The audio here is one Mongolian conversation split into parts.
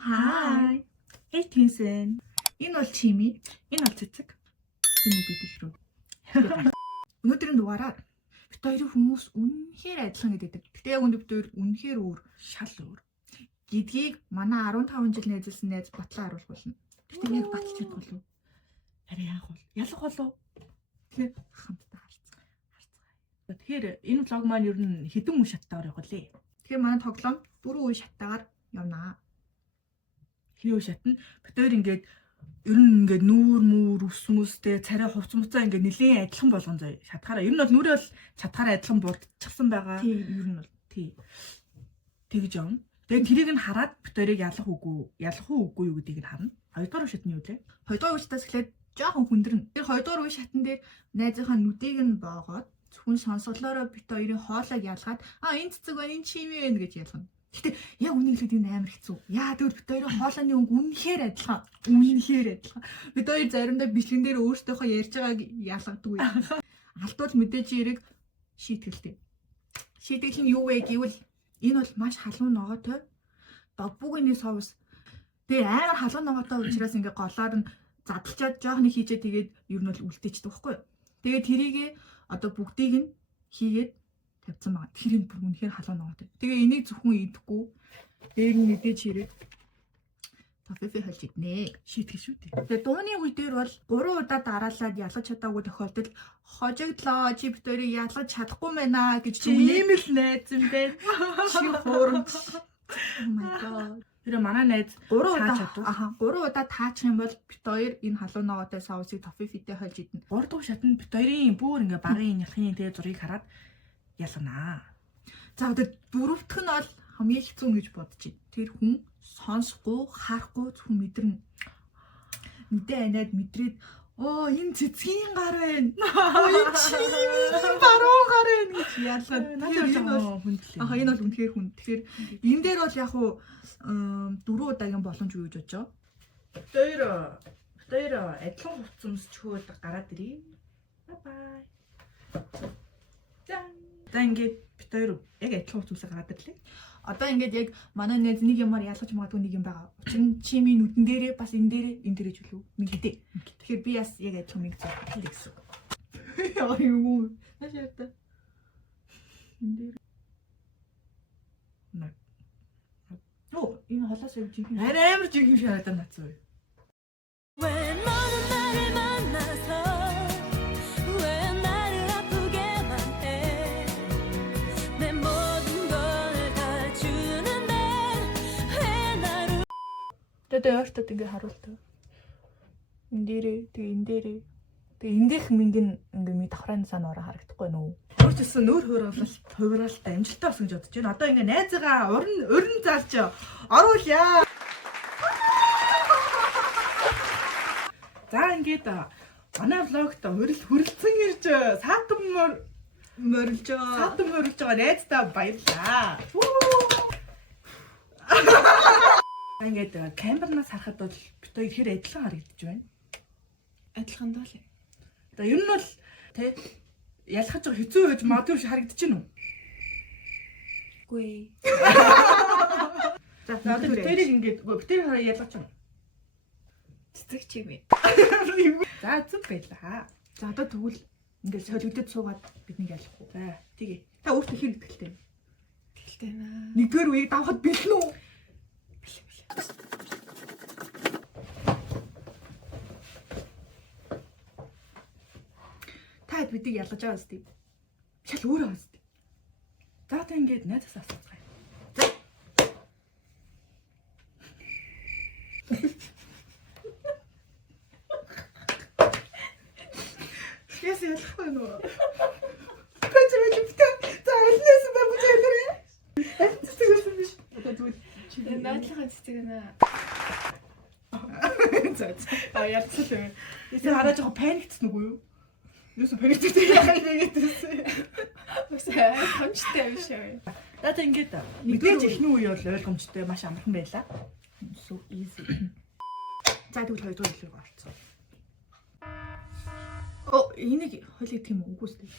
Hi. Hey Twinsen. Энэ бол Чими. Энэ бол Цэцэг. Энэ бид их рүү. Өнөөдрийн дугаараар бид хоёрын хүмүүс үнэхээр адилхан гэдэг. Гэтэ яг үүнд бид хоёр үнэхээр өөр, шал өөр. Гэдгийг манай 15 жил найзалсан найз батлан харуулах болно. Гэтэ яг баталж чадах болов уу? Арай яах вэ? Ялах болов уу? Тэгэхээр хамтдаа харцгаа. Тэгэхээр энэ влог маань ер нь хэдэн үе шаттайгаар явах лээ. Тэгэхээр манай тоглоом 4 үе шаттайгаар явнаа. Хий үе шатна. Бид хоёр ингээд ер нь ингээд нүүр ус мүстэй царай хувц муцаа ингээд нэлийн адилхан болгон заяа шатахаараа. Ер нь бол нүрээ бол чатахаараа адилхан бурдчихсан байгаа. Тийм ер нь бол тий. Тэгж явна. Тэгээд тэрийг нь хараад бид хоёрыг ялах уу үгүй юу гэдгийг нь харна. Хоёрдугаар үе шатны юу лээ? Хоёрдугаар үе шатаас эхлээд жоохон хүндэрнэ. Тэр хоёрдугаар үе шатн дээр найзынхаа нүдийг нь боогоод зөвхөн сонсголоороо бид хоёрын хоолойг ялгаад энэ цэцэг байна, энэ чими байна гэж ялгана. Гэтэ яг үнийг хэлээд энэ амар хэцүү. Яа тэгвэл бид хоёрын хоолойны өнгө үнэхээр адилхан. Үнэхээр адилхан. Бид хоёр заримдаа бичлэгэн дээр өөрсдийнхөө ярьж байгааг ялгадаг үе. Алдвал мэдээж эрэг шийтгэлтэй. Шийтгэл нь юу вэ гэвэл энэ бол маш халуун ногоотой доббугийн соус. Тэгээ амар халуун ногоотой учраас ингээ голоор нь задлчаад жоох нэг хийжээ тэгээд ер нь бол үлдээчдэг байхгүй юу? Тэгээд тэрийг одоо бүгдийг нь хийгээд тавьсан байгаа. Тэр энэ бүр үнэхээр халуун ногоотой. Тэгээ энийг зөвхөн идэхгүй дээр нь мэдээж хэрэг тоффи хэлж иднэ. Шийтгэл шүү дээ. Тэгээ дууны үе дээр бол 3 удаа дараалаад ялгаж чадаагүй тохиолдолд хожигдлоо чи бид хоёрыг ялгаж чадахгүй байна гэж ийм л найз юм бэ. Чи хуурамч. Oh my god. Тэр манай найз 3 удаа таачих юм бол бит хоёр энэ халуун ногоотой соусыг тоффитэй хольж идэнэ. 3 дахь шатнд бит хоёрын бүр ингээ багын ялхын тэгээ зургийг хараад ялганаа. За одоо дөрөвдөх нь бол хамгийн хэцүү гэж бодож байна. Тэр хүн сонсохгүй, харахгүй зөвхөн мэдэрнэ. Мэдээ анаад мэдрээд энэ цэцгийн гар байна. Энэ чимийн баруун гар байна гэж ялгаад. Энэ бол хүндлээ. Энэ бол үнэхээр хүн. Тэгэхээр энэ дээр бол яг уу 4 удаагийн боломж юу гэж бодож байгаа. Бид хоёр адилхан хувцас өмсч хөөд гараад ирээ. Бай. За ингээд бид хоёр яг адилхан хувцас өмсөж гараад ирлээ. Одоо ингээд яг манай найз нэг юмар ялгаж магадгүй нэг юм байгаа. Учир нь чимийн нүдэн дээрээ бас энэ дээрээ ч үлээ. Нэг хэдэ. Тэгэхээр би бас яг адилхан нэг зүйл гэсэн. Яа юу. Нашаа та. Энэ дээр. Энэ холоос яг жиг юм. Амар жиг юм шараад нацсан. Тэгээд өөртөө ингэ харуултаа. Энэ дээрээ тэгээ энэ дээрээ тэгээ эндийнх минг ингээ ми давхрааны санаа ороо харагдахгүй нөө. Өөрчсөн нөр хувиралтай амжилттай болсон гэж бодож байна. Одоо ингээ найзгаа уран залж оруулъя. За ингээд манай влогт хөрөлцөн ирж саатан морилж байгаа найздаа баярлаа. Ингээд камернаас харахад бол бид хоёр хэр адилхан харагдаж байна. Адилхан даа л. Одоо ер нь бол тэ ялхаж байгаа хэцүү байж магадгүй харагдаж байна уу? Үгүй. За одоо бид хоёрыг ингээд бид хоёр ялгаж байна. Цэцэг чимээ. За зүг байлаа. За одоо тэгвэл ингээд солигдод суугаад бидний ялах уу? За тэгээ. Та өөртөө хэр итгэлтэй вэ? Итгэлтэй наа. Нэгдүгээр үеийг давхад бэлэн үү? Таад бидийг ялгаж байгаа үстэй. Шал өөрөө үстэй. За та ингээд найзаас асууцгаая. За. Яс ялахгүй нөө. Пэцэвэж битээ. За элнээс бабужээлэрээ. Цэцэгсэн биш. Одоо тэгвэл наадлахаа цэцэгнэ. За ялцсан. Эсээ хараа жоохон паниктсан үгүй юу? Юусе паникттэй яах юм гэсэн. Үсээ хамжтай биш ээ. Дата ингээд нэгдэж ихний үе бол ойлгомжтой маш амархан байлаа. So easy. За тэгвэл хоёрдугаар хэлийг орцсон. Энийг хойлоо тийм үгүйстэй.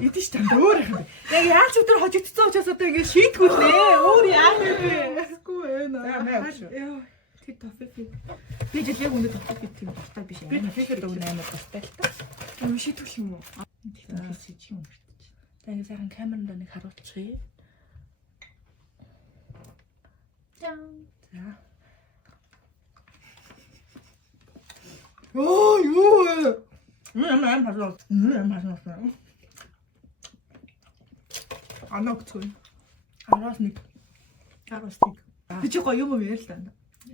Эдэн ш танд өөр юм. Яг яаж өдөр хожигдсон учраас одоо ингэ шийдгүүлээ. Өөр яах вэ? Үгүй ээ. тэр тофиг. Би жил яг өндөр тофиг тийм дуртай биш юм. Би тофиг дөг 8 дуртай л та. юм шийдвэх юм уу? Хийсэж юм байна. За ингэ сайхан камеранд нэг харуулчихъя. Чам. За. юу. Ямар харлаа. Ямар харлаа. Анагцгүй. Араас нэг. Би ч гоё юм уу ярил таа.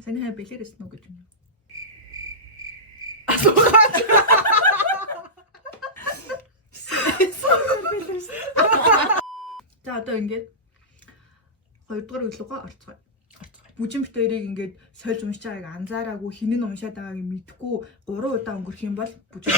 Саний хай бэлээрээс нүг гэж юм. За одоо ингээд 2 дугаар өглөөгөө орцгоо. Бүжин бит хоёрыг ингээд сольж уншиж байгааг анзаараагүй, хин нь уншаад байгааг мэдгүй 3 удаа өнгөрөх юм бол бүжин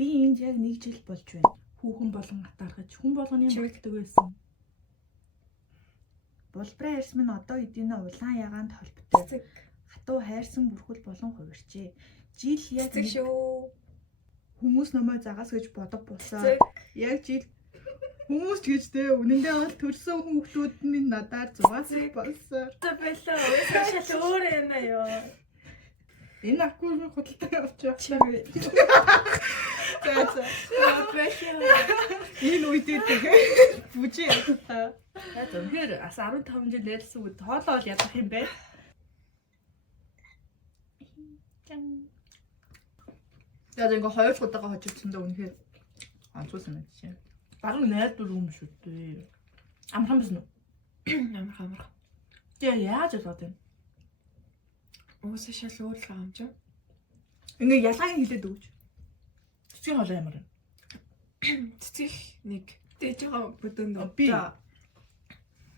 би энд яг 1 жил болж байна. Хүүхэн болон атаархаж хүн болгоны болдог байсан. Болбраа ярьс минь одоо эдийн улаан ягаанд холботой. Хатуу хайрсан бүрхүүл болон хувирчээ. Жил яг шүү. Хүмүүс намайг загас гэж бодог болсоо. Яг жил хүмүүс ч гэж те үнэндээ бол төрсөн хүүхдүүд минь надаар зугаас болсон. За байлаа. Уусаа шал өөр юм аа ёо. Энэ акул минь худалдаа явчих. Чимээ. За. Энэ үедээ тэгээ бүжи яваа. За зөвхөр ас 15 жил ярьсан үед тоолол ядах юм бэ? За ингээ 2 удаага хожигдсандаа үнэхээр онцгой санагдчихэ. Бараг найдвар юм шүү дээ. Амархан биш үү? Амар. Тэгээ яаж болоод юм? Уусаа шал өөр л юм чи. Ингээ ялгааг хэлээд өгч. Цэцгийн хоолой ямар вэ? Цэцгих нэг дэж байгаа бүдүүн дөө.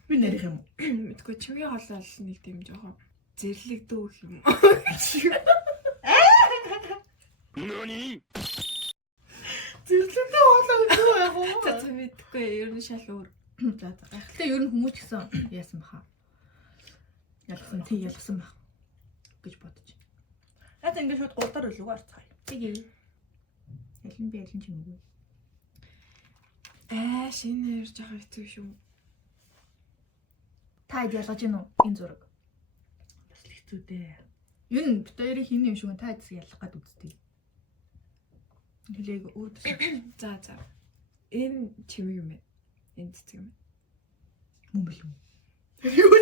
Би нэрх юм уу? Мэдгүй чимээ хоолой л нэг тийм жоохон зэрлэгдүүх юм. Нөний. Зэрлэгдүү хоолой юу яг уу? За мэдгүй ер нь шал өөр. За. Гэхдээ ер нь хүмүүс ч гэсэн яасан баха. Ялгсан байх гэж бодож. Наад ингэ шууд 3 дахь өглөөгөө орцгоё. Тэгээ. Ялин ч юм уу. Шинэ ярьж байгаа хэцүү шүү. Та ялгаж гин үү энэ зураг? Бас л хэцүү дээ. Юу н бид хоёрын хин юм шиг та хэсэг ялах гээд үзтээ. Хэлээг өөдсөн. За. Энэ чимэг юм бэ? Энэ цэцэг юм. Мөн бил юм. Юу вэ?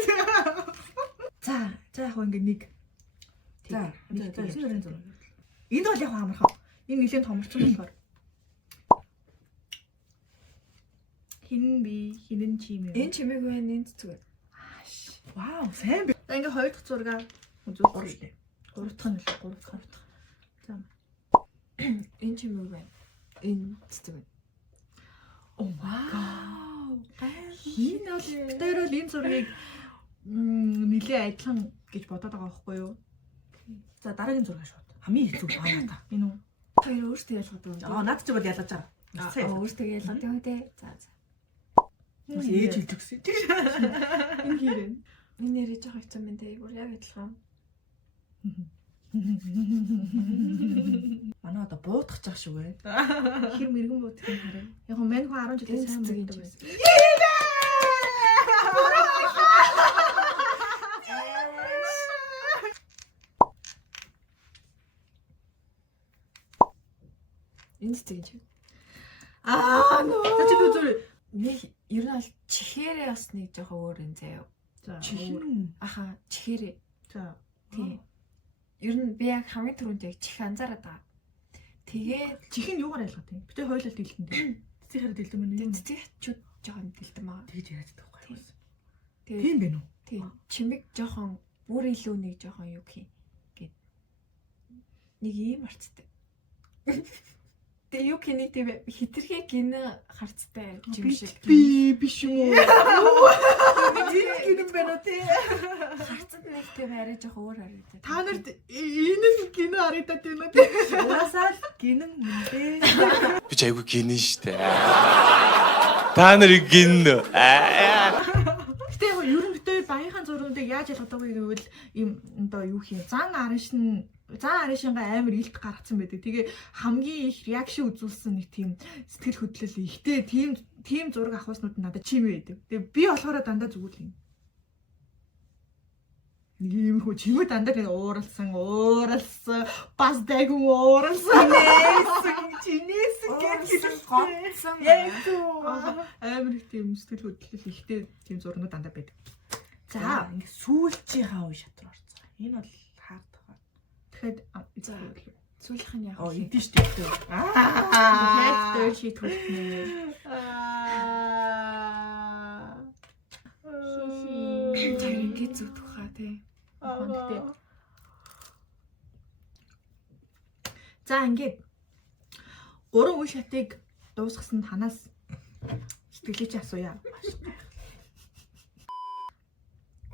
За яг ингэ нэг. За, нэг зургийн зураг. Энд бол яг амархан. Энэ нэлийн томорцсон болохоор. Хинэн чим юм. Энэ чимэг байна, энэ цэцэг байна. Вау, сайн би. За ингээ 2 дахь зургаа үзүүлж штэ. 3 дахь нь л 3 дахь. За. Энэ чимэг байна. Энэ цэцэг байна. Oh вау. Энэ бол тэр бол энэ зургийг нэлээ адилхан гэж бодоод байгаа байхгүй юу? За дараагийн зураг шууд. Хамгийн хэцүү байна та. Энэ үү? Хоёр өөртөө ялгаад байна. Наад чи бол ялгаж байгаа. Өөртөө ялгаад байна те. За. Бас ээж үлж өгсөн. Энэ хэрэг. Энэ нэрэж байгаа хэцүү юм те. Бүр яг адилхан. Манай одоо буудах чах шүү вэ? Хэр мэрэгэн буудах юм хараа. Яг нь мань хүн 10 жилийн сайн бууддаг байсан. Энэ цэцэг чинь. Нөө. За чи дүү нэг ер нь аль чихээрээ бас нэг жоохон өөр юм заяа. За. Аха, чихээрээ. За. Тийм. Ер нь би яг хамгийн түрүүнд яг чих анзаараад байгаа. Тэгээд чих нь юугаар ялгаад юм? Бид хоёулаа дэлтэн дээ. Цэцгээр дэлтэн мөн юм. цэцэг хачууд жоохон дэлтэн байгаа. Тэгж яриад байхгүй юу? Тэгээд Тийм бэ нү? тийм. Чимэг жоохон бүр илүү нэг жоохон юу гэх юм гээд нэг ийм харцтай. Тэгээ юу гэх нэг тийм хитрхээ гинэ харцтай жим шиг. Би биш юм уу? Тийм гинэн байна уу тий? Харцад нэг тийм арай жоохон өөр харагдав. Та нарт энэ л гинэ харагдаад байна уу тий? Уусаал гинэн мөндөө. Би ч айгүй гинэн штэ. Та нарыг гинэ. Гэтэ яг ер нь битээ баяхан зургуудыг яаж ялгадаг вэ гэвэл ийм одоо юу хийм зан аранш нь заа аришингаа амар илт гаргацсан байдаг. Тэгээ хамгийн их реакшн үзүүлсэн нэг тийм сэтгэл хөдлөл ихтэй тийм зураг авахснууд надад чимээ байдаг. Тэгээ би болохоор дандаа зүгүүл юм. Нэг юм хөө чимээ дандаа тэгээ ууралсан бас дайгун ууралсан чинээсэн гэж гоцсон. яг зөв амар их тийм сэтгэл хөдлөл ихтэй тийм зурнууд дандаа байдаг. За ингэ сүүлчийнхаа үе шатруу орцоо. Энэ бол хаардаг. Тэгэхээр Сүүлийнх нь яг. Оо идэв шүү дээ. Head дээр шийд хүртнэ. Тэр ингээд зүтгэх хаа тий. Гэхдээ за ингээд 3 үе шатыг дуусгасан танаас сэтгэлээ чи асууя.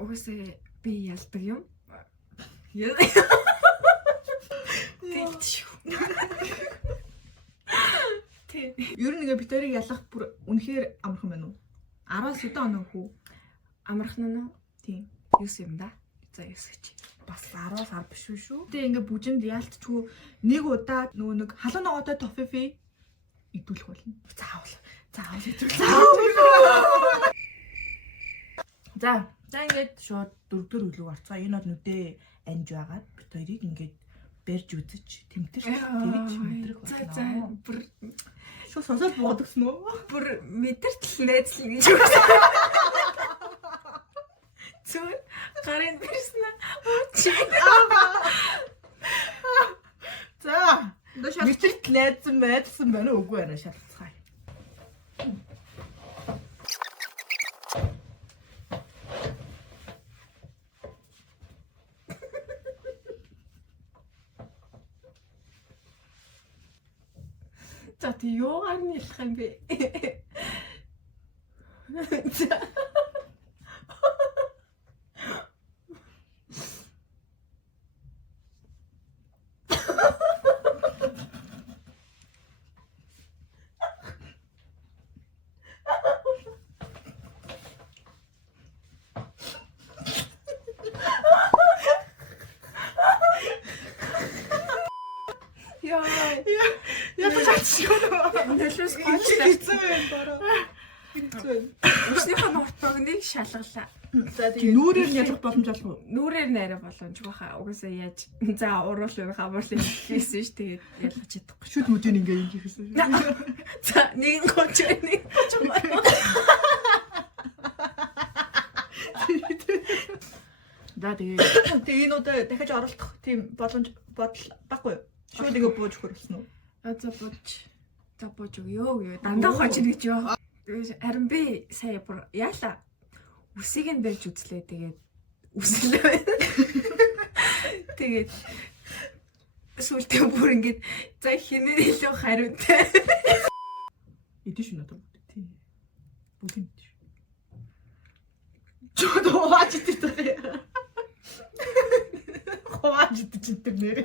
Угсаа би ялдаг юм. Тий. Ер нь ингээ битэрийг ялах бүр үнэхээр амархан байна уу? 10-аас хэдэн хоног хүү? Амархан нь Тийм. 9 юм да. За 9 гэж. Бас 10-аас 10 биш үү шүү. Тэ ингээ бүжинд яалтчгүй нэг удаа нөгөө нэг халуун ногоотой тофифи идүүлэх болно. Заавал хэтрүүл. За ингээд шууд 4-р үлэг орцоо. Энэ бол нүдээ анж байгаад бит хоёрыг ингээд барьж үзэж тэмтэрч тэгж мэдрэх За болно. бүр Шууд сонсоод буудагсан уу? бүр мэдэртэл найзлал гэж үү. Зүгээр гарын бэрснэ. За, дөө шал Мэдэрт найдсан байна уу үгүй байна шалцгаая. За тий юугаар нь ялах юм бэ? За. ядаж чадчихгүй. Нөлөөс Чи гоочлаа. хэцүү байна бараа. Хэцүү байна. Өснийхөө нуртагныг шалгалаа. За тийм нүүрээр нь ялах боломж олох уу? Нүрээр нэрэ боломжгүй хаа. Угаасаа яаж. За уруулын хамуурлын хийсэн ш. Тэгээд ялгаж чадахгүй. Шүд мүдэн ингээ юм хийсэн. За нэгэн гоч нэг гоч. За тэгээ энэ удаа дахиж оролдох тийм боломж бодол баггүй юу? Шууд ингээ бууж хөрөлсөн үү? За бууж өгөө. Дандаа хож гэж ёо. Харин би сая бүр яалаа. Үсийг нь барьж үзлээ. Тэгээд үслээ. Тэгээд сүултээ бүр ингээд за хинээр илүү хариутай. Идэш үү надад? Тийм. Бүгд идэш. Чод хооч идэх. Хооч идэх тэр нэр.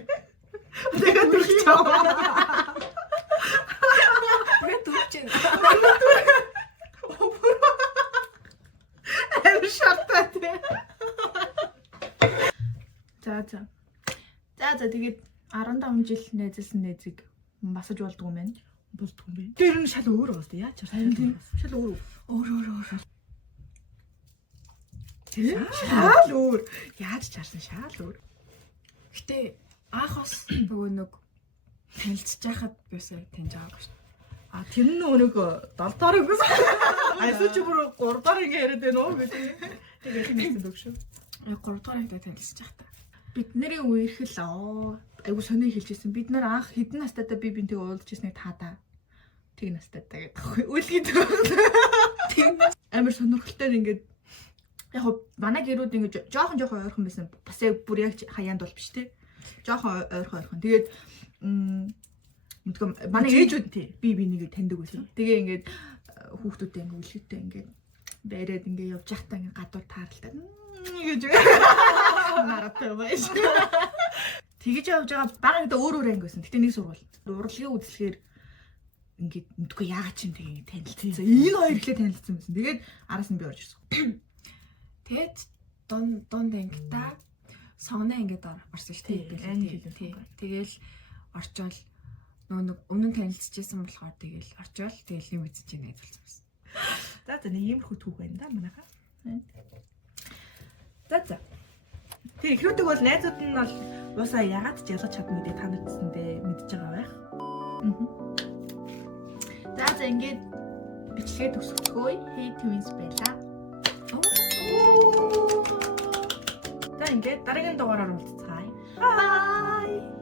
Тэгээ дүрч чаваа. Тэгээд үчэн. Эм шаттай. За тэгээд 15 жил найзалсан найзыг масаж болдгоо юм байна. Болдгүй юм бэ. Тэр нь шал өөр байна тийм яаж Тийм. Шал өөр. Өөр. Тийм. Шал өөр. Яаж чарсан шал өөр. Гэтэ анх бас нөгөө нэг танилцж байхад бисаа таньж байгаагүй шүү. А тэр нь нэг долдоор гэсэн. Айсуу чи бүр 3 дахь ингэ яриад байна уу гэж. Тэгээд хэлсэн дөгшөө. 3 дугаар ангид танилцж байхдаа. Бидний үерхэл айгу сони хэлжсэн. Бид нар анх хэдэн настайдаа би бинтэйгээ уулзж ирснийг таадаа. Тэг настайдаа гэдэг. Үлгээд тийм амар сонирхолтой ингээд яг манай гэрүүд ингээд жоохон ойрхон байсан. Бас яг бүр яг хаяанд бол биш те. Жоохон ойрхон. Тэгээд мэдгүй манай ээжүүд тий би нэгийг таньдаг байсан. Тэгээ ингээд хүүхдүүдтэй ингээд үлгэдтэй ингээд байраад ингээд явж байхдаа ингээд гадуур тааралтай гэж наратай байж. Тэгэж явж байгаа бага гэдэг өөр анги байсан. Гэтэ нэг сургууль. Урлагийн үзлэгээр ингээд мэдгүй яагаад ч юм тэгээ танилцсан. Энэ хоёр ихлэ танилцсан байсан. Тэгээд араас нь би орж ирсэн. Тэгэд дунд ангидаа сооноо ингээд орсон шүү Тий, дээ. ань хэлэн. Тэгэл орчвол нөгөө нэг өмнө нь танилцчихсан болохоор тэгэл орчвол тэгэл юм үзэж яана гэж болсон. За за нэг иймэрхүү түүх байна да манайхаа. За. Тэр ихрүүдэг бол найзууд нь бол уусаа ягаад ч ялгаж чадна гэдэг та нар гэсэндээ мэдж байгаа байх. За ингээд бичлэгээ төгсгөхгүй Hey Twins байлаа. За ингээд дараагийн дугаараар уулзцгаая. Bye.